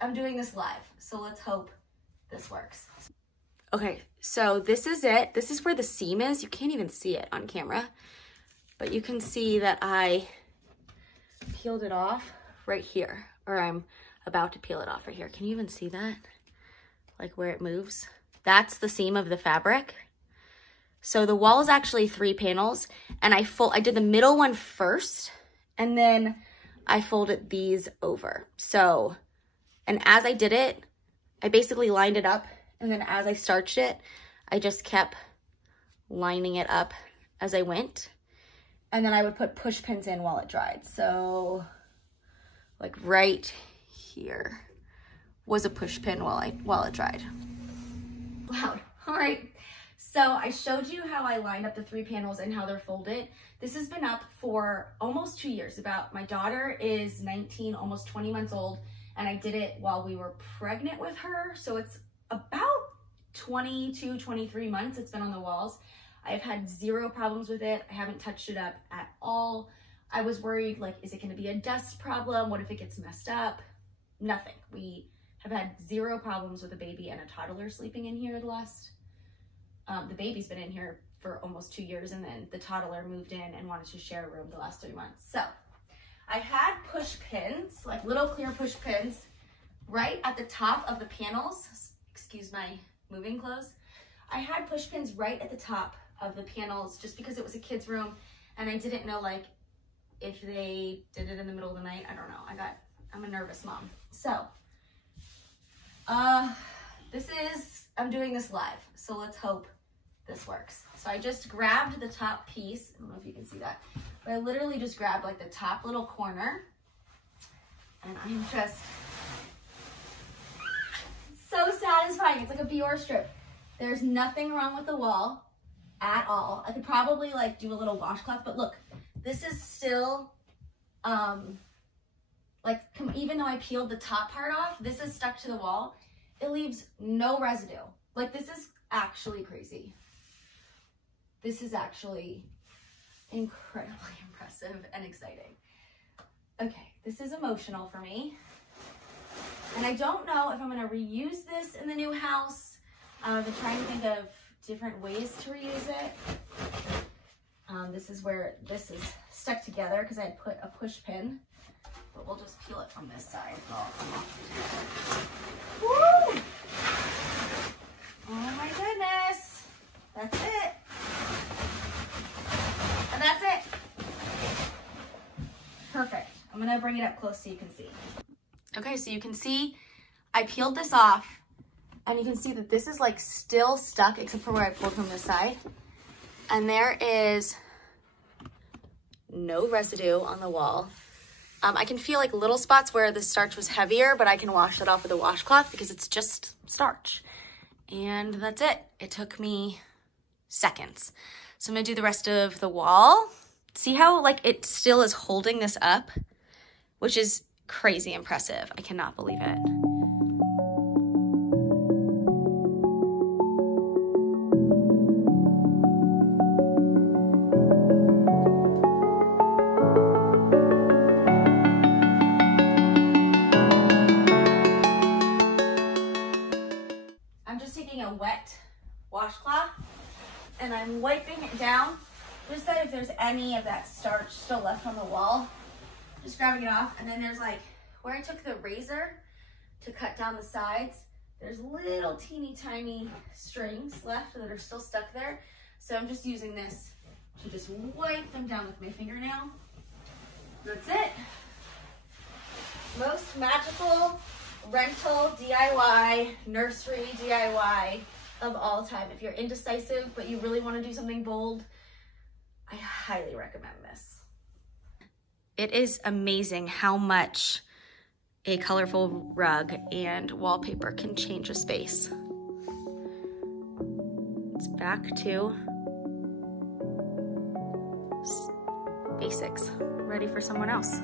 I'm doing this live, so let's hope this works. Okay, so this is it. This is where the seam is. You can't even see it on camera, but you can see that I peeled it off right here, or I'm about to peel it off right here. Can you even see that? Like where it moves? That's the seam of the fabric. So the wall is actually 3 panels, and I did the middle one first, and then I folded these over. So, and as I did it, I basically lined it up, and then as I starched it, I just kept lining it up as I went. And then I would put push pins in while it dried. So like right here was a push pin while it dried. Loud. All right. So I showed you how I lined up the 3 panels and how they're folded. This has been up for almost 2 years. My daughter is 19, almost 20 months old, and I did it while we were pregnant with her. So it's about 22, 23 months it's been on the walls. I've had 0 problems with it. I haven't touched it up at all. I was worried, like, is it gonna be a dust problem? What if it gets messed up? Nothing. We have had 0 problems with a baby and a toddler sleeping in here the baby's been in here for almost 2 years, and then the toddler moved in and wanted to share a room the last 3 months. So I had push pins, like little clear push pins, right at the top of the panels. Excuse my moving clothes. I had push pins right at the top of the panels just because it was a kid's room, and I didn't know, like, if they did it in the middle of the night. I don't know. I'm a nervous mom. So I'm doing this live, so let's hope this works. So I just grabbed the top piece. I don't know if you can see that, but I literally just grabbed like the top little corner, and I'm just, it's so satisfying. It's like a Biore strip. There's nothing wrong with the wall at all. I could probably like do a little washcloth, but look, this is still, even though I peeled the top part off, this is stuck to the wall. It leaves no residue. Like, this is actually crazy. This is actually incredibly impressive and exciting. Okay, this is emotional for me. And I don't know if I'm gonna reuse this in the new house. I've been trying to think of different ways to reuse it. This is where this is stuck together because I put a push pin, but we'll just peel it from this side. Woo! Oh my goodness. That's it. And that's it. Perfect. I'm gonna bring it up close so you can see. Okay, so you can see I peeled this off, and you can see that this is like still stuck except for where I pulled from this side. And there is no residue on the wall. I can feel like little spots where the starch was heavier, but I can wash that off with a washcloth because it's just starch. And that's it. It took me seconds. So I'm gonna do the rest of the wall. See how like it still is holding this up, which is crazy impressive. I cannot believe it. I'm just taking a wet washcloth and I'm wiping it down just that if there's any of that starch still left on the wall, just grabbing it off. And then there's like where I took the razor to cut down the sides, there's little teeny tiny strings left that are still stuck there. So I'm just using this to just wipe them down with my fingernail. That's it. Most magical rental DIY, nursery DIY of all time. If you're indecisive but you really want to do something bold, I highly recommend this. It is amazing how much a colorful rug and wallpaper can change a space. It's back to basics, ready for someone else.